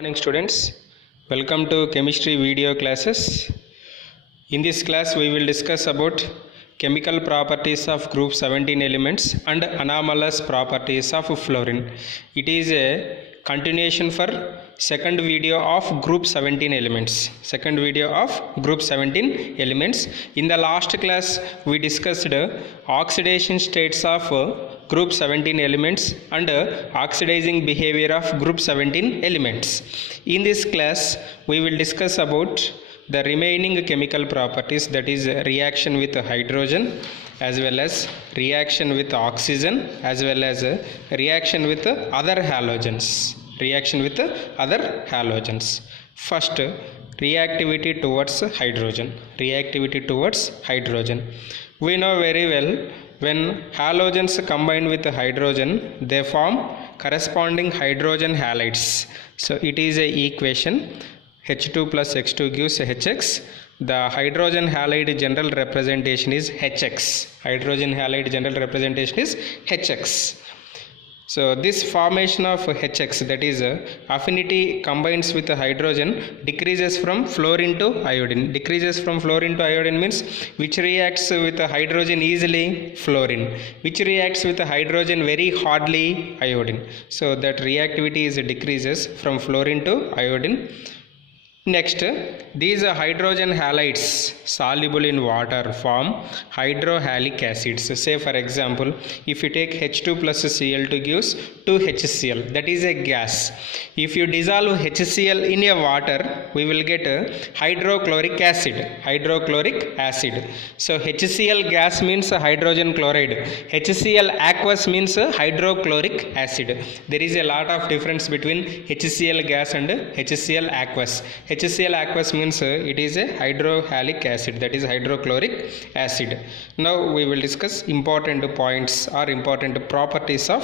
Morning students, welcome to chemistry video classes. In this class we will discuss about chemical properties of group 17 elements and anomalous properties of fluorine. It is a continuation for second video of group 17 elements. In the last class we discussed oxidation states of group 17 elements and oxidizing behavior of group 17 elements. In this class we will discuss about the remaining chemical properties, that is reaction with hydrogen as well as reaction with oxygen as well as reaction with other halogens. First, reactivity towards hydrogen. We know very well, when halogens combine with hydrogen they form corresponding hydrogen halides. So it is a equation, H2 plus X2 gives HX. The hydrogen halide general representation is HX. So this formation of HX, that is affinity combines with hydrogen, decreases from fluorine to iodine. Means which reacts with hydrogen easily? Fluorine. Which reacts with hydrogen very hardly? Iodine. So that reactivity is decreases from fluorine to iodine. Next, these hydrogen halides soluble in water form hydrohalic acids. Say for example, if you take H2 plus Cl2 gives 2HCl, that is a gas. If you dissolve HCl in a water, we will get hydrochloric acid. So HCl gas means hydrogen chloride. HCl aqueous means hydrochloric acid. There is a lot of difference between HCl gas and HCl aqueous. HCl aqueous means it is a hydrohalic acid, that is hydrochloric acid. Now we will discuss important points or important properties of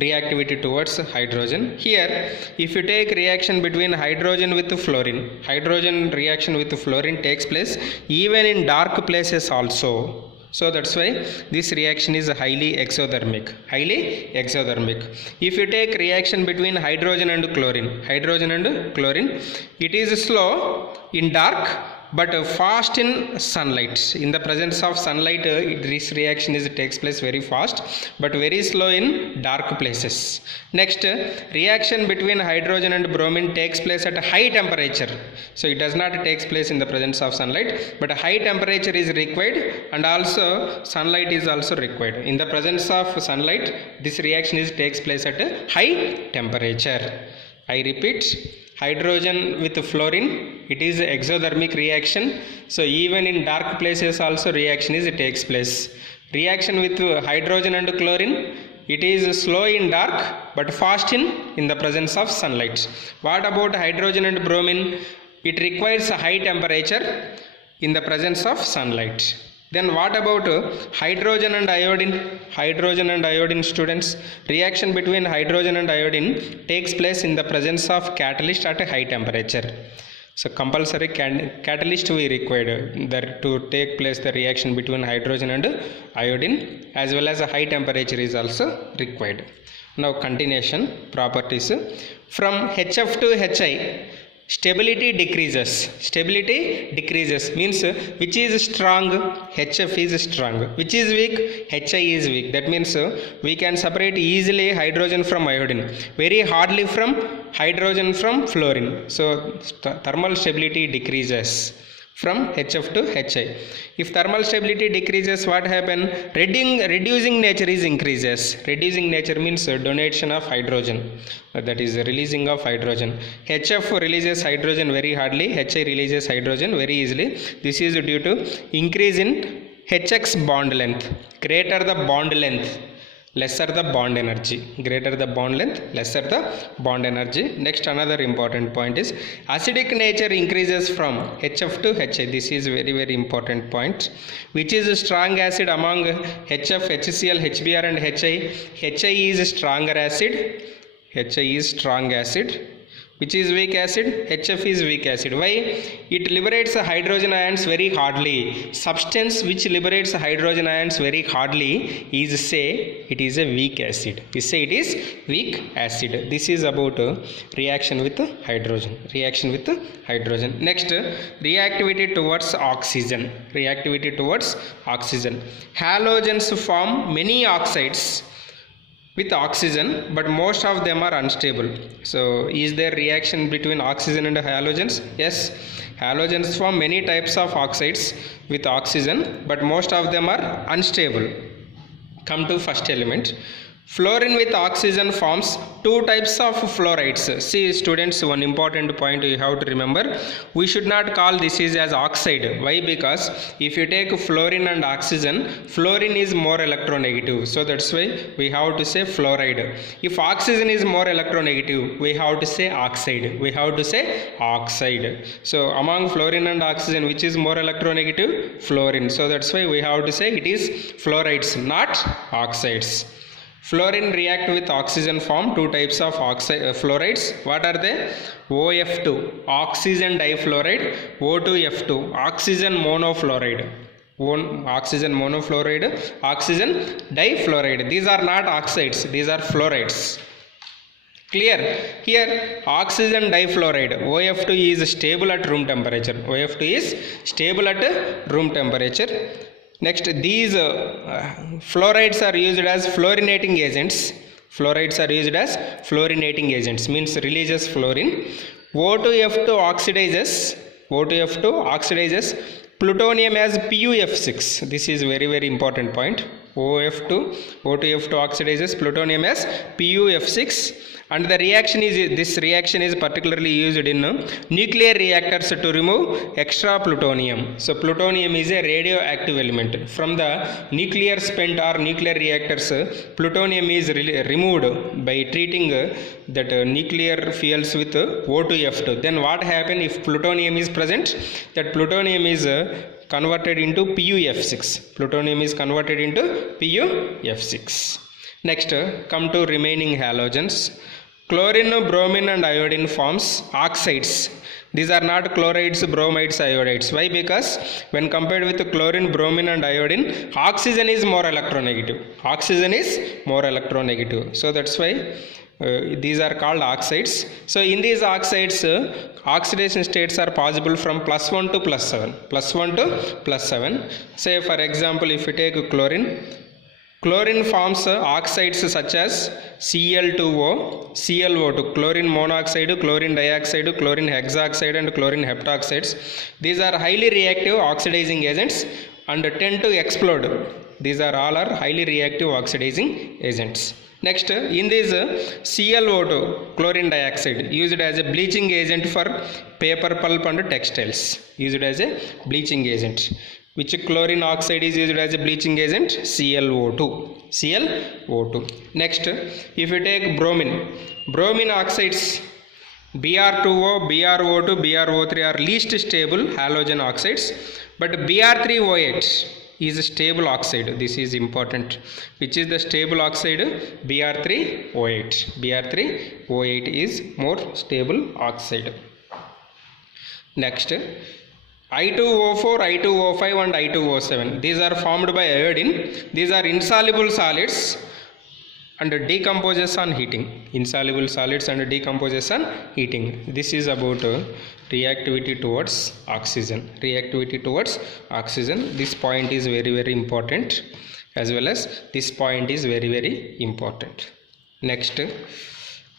reactivity towards hydrogen. Here, if you take reaction between hydrogen with fluorine, hydrogen reaction with fluorine takes place even in dark places also. So that's why this reaction is highly exothermic. If you take reaction between hydrogen and chlorine, it is slow in dark but fast in sunlight. In the presence of sunlight, this reaction takes place very fast but very slow in dark places. Next, reaction between hydrogen and bromine takes place at a high temperature. So it does not take place in the presence of sunlight, but a high temperature is required and also sunlight is also required. In the presence of sunlight, this reaction takes place at a high temperature. I repeat, hydrogen with fluorine, it is exothermic reaction. So even in dark places also reaction takes place. Reaction with hydrogen and chlorine, it is slow in dark but fast in the presence of sunlight. What about hydrogen and bromine? It requires a high temperature in the presence of sunlight. Then what about hydrogen and iodine? Students, reaction between hydrogen and iodine takes place in the presence of catalyst at a high temperature. So compulsory catalyst we required that to take place the reaction between hydrogen and iodine, as well as a high temperature is also required. Now continuation properties. From HF to HI, stability decreases means which is strong? HF is strong. Which is weak? HI is weak. That means we can separate easily hydrogen from iodine, very hardly from hydrogen from fluorine. So thermal stability decreases from HF to HI. If thermal stability decreases, what happens? Reducing nature is increases. Reducing nature means donation of hydrogen, that is releasing of hydrogen. HF releases hydrogen very hardly, HI releases hydrogen very easily. This is due to increase in HX bond length. Greater the bond length, lesser the bond energy. Lesser the bond energy. Next, another important point is acidic nature increases from HF to HI. This is very important point. Which is a strong acid among HF, HCl, HBr and HI? HI is strong acid. Which is weak acid? HF is weak acid. Why? It liberates hydrogen ions very hardly. Substance which liberates hydrogen ions very hardly is, say, it is a weak acid. We say it is weak acid. This is about reaction with hydrogen. Reaction with hydrogen. Next, reactivity towards oxygen. Reactivity towards oxygen. Halogens form many oxides with oxygen, but most of them are unstable. So is there reaction between oxygen and halogens? Yes, halogens form many types of oxides with oxygen, but most of them are unstable. Come to first element. Fluorine with oxygen forms two types of fluorides. See students, one important point you have to remember, we should not call this is as oxide. Why? Because if you take fluorine and oxygen, fluorine is more electronegative, so that's why we have to say fluoride. If oxygen is more electronegative, we have to say oxide. We have to say oxide. So among fluorine and oxygen, which is more electronegative? Fluorine. So that's why we have to say it is fluorides, not oxides. Fluorine react with oxygen form two types of fluorides. What are they? OF2, oxygen difluoride. O2F2, oxygen monofluoride. Oxygen monofluoride, oxygen difluoride. These are not oxides, these are fluorides. Clear? Here oxygen difluoride, OF2 is stable at room temperature. OF2 is stable at room temperature. Next, these fluorides are used as fluorinating agents. Fluorides are used as fluorinating agents, means releases fluorine. O2F2 oxidizes plutonium as PuF6. This is very important point. O2F2 oxidizes plutonium as PuF6, and the reaction is, this reaction is particularly used in nuclear reactors to remove extra plutonium. So plutonium is a radioactive element. From the nuclear spent or nuclear reactors, plutonium is removed by treating that nuclear fuels with O2F2. Then what happens if plutonium is present? That plutonium is converted into PuF6. Plutonium is converted into PuF6. Next, come to remaining halogens. Chlorine, bromine and iodine forms oxides. These are not chlorides, bromides, iodides. Why? Because when compared with chlorine, bromine and iodine, oxygen is more electronegative. Oxygen is more electronegative. So that's why these are called oxides. So in these oxides, oxidation states are possible from +1 to +7. +1 to +7. Say for example, if you take chlorine, chlorine forms oxides such as Cl2O, ClO2, chlorine monoxide, chlorine dioxide, chlorine hexoxide and chlorine heptoxides. These are highly reactive oxidizing agents and tend to explode. These are all are highly reactive oxidizing agents. Next, in this ClO2, chlorine dioxide, used as a bleaching agent for paper pulp and textiles. Used as a bleaching agent. Which chlorine oxide is used as a bleaching agent? ClO2. ClO2. Next, if you take bromine, bromine oxides Br2O, BrO2, BrO3 are least stable halogen oxides, but Br3O8 is a stable oxide. This is important. Which is the stable oxide? Br3O8. Br3O8 is more stable oxide. Next, I2O4, I2O5 and I2O7. These are formed by iodine. These are insoluble solids and decomposes on heating. Insoluble solids and decomposes on heating. This is about reactivity towards oxygen. Reactivity towards oxygen. This point is very important, as well as this point is very important. Next,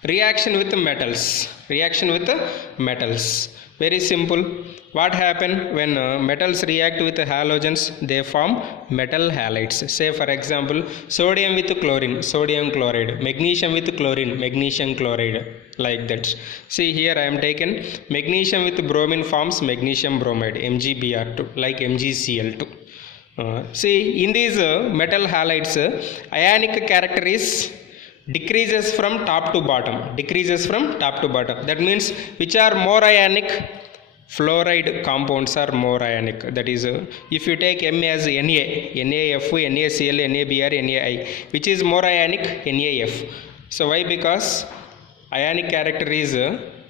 reaction with metals. Reaction with metals. Very simple. What happen when metals react with halogens? They form metal halides. Say for example, sodium with chlorine, sodium chloride, magnesium with chlorine, magnesium chloride, like that. See here I am taken magnesium with bromine forms magnesium bromide, MgBr2, like MgCl2. See in these metal halides, ionic character is decreases from top to bottom. Decreases from top to bottom. That means which are more ionic? Fluoride compounds are more ionic. That is, if you take M as Na, NaF, NaCl, NaBr, Nai, which is more ionic? NaF. So why? Because ionic character is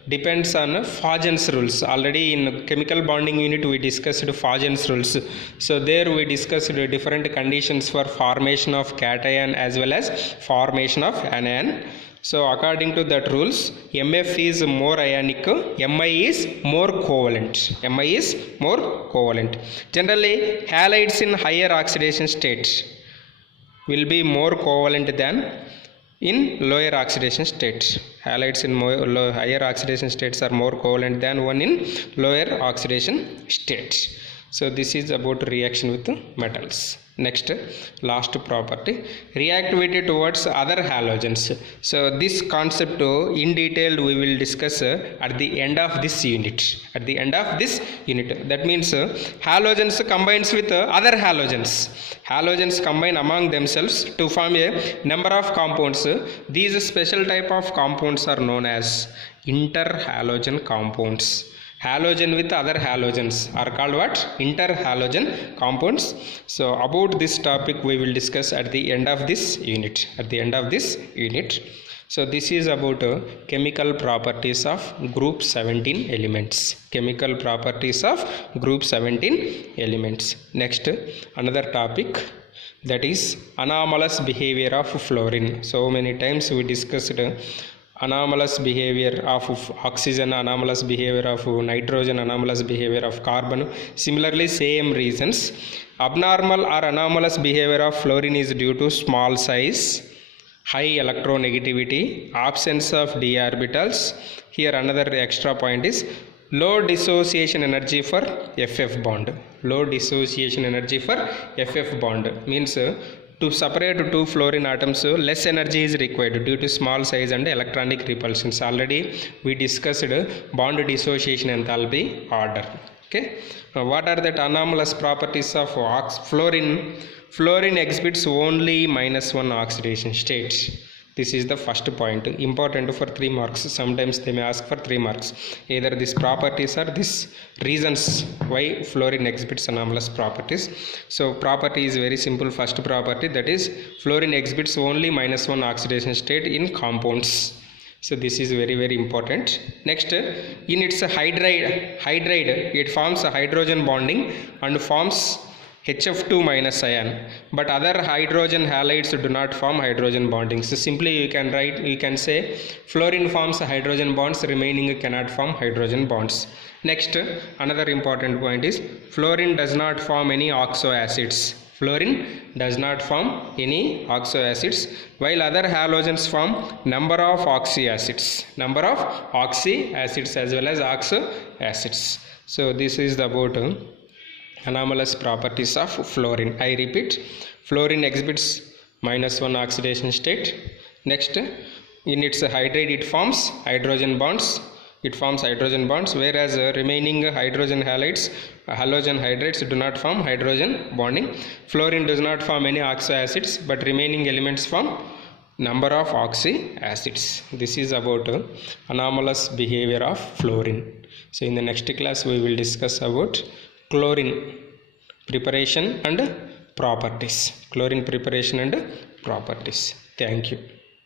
depends on Fajans rules. Already in chemical bonding unit we discussed Fajans rules. So there we discussed different conditions for formation of cation as well as formation of anion. So according to that rules, MF is more ionic, Mi is more covalent. Mi is more covalent. Generally, halides in higher oxidation state will be more covalent than in lower oxidation states. Halides in higher oxidation states are more covalent than one in lower oxidation states. So this is about reaction with metals. Next, last property, reactivity towards other halogens. So this concept in detail we will discuss at the end of this unit. At the end of this unit, that means halogens combines with other halogens. Halogens combine among themselves to form a number of compounds. These special type of compounds are known as interhalogen compounds. Halogen with other halogens are called what? Interhalogen compounds. So about this topic we will discuss at the end of this unit. At the end of this unit. So this is about chemical properties of group 17 elements. Chemical properties of group 17 elements. Next, another topic, that is anomalous behavior of fluorine. So many times we discussed anomalous behavior of oxygen, anomalous behavior of nitrogen, anomalous behavior of carbon. Similarly, same reasons. Abnormal or anomalous behavior of fluorine is due to small size, high electronegativity, absence of d orbitals. Here another extra point is low dissociation energy for FF bond. Low dissociation energy for FF bond means to separate two fluorine atoms, less energy is required due to small size and electronic repulsions. Already we discussed bond dissociation enthalpy order. Okay. Now, what are the anomalous properties of fluorine? Fluorine exhibits only -1 oxidation state. This is the first point, important for 3 marks. Sometimes they may ask for 3 marks. Either these properties or these reasons why fluorine exhibits anomalous properties. So property is very simple. First property, that is fluorine exhibits only -1 oxidation state in compounds. So this is very important. Next, in its hydride, it forms a hydrogen bonding and forms HF2 minus ion, but other hydrogen halides do not form hydrogen bonding. So simply you can say fluorine forms hydrogen bonds, remaining cannot form hydrogen bonds. Next, another important point is fluorine does not form any oxo acids. Fluorine does not form any oxo acids, while other halogens form number of oxy acids as well as oxo acids. So this is about anomalous properties of fluorine. I repeat, fluorine exhibits -1 oxidation state. Next, in its hydride it forms hydrogen bonds. Whereas remaining hydrogen halogen hydrates do not form hydrogen bonding. Fluorine does not form any oxo acids, but remaining elements form number of oxy acids. This is about anomalous behavior of fluorine. So in the next class we will discuss about chlorine preparation and properties. Thank you.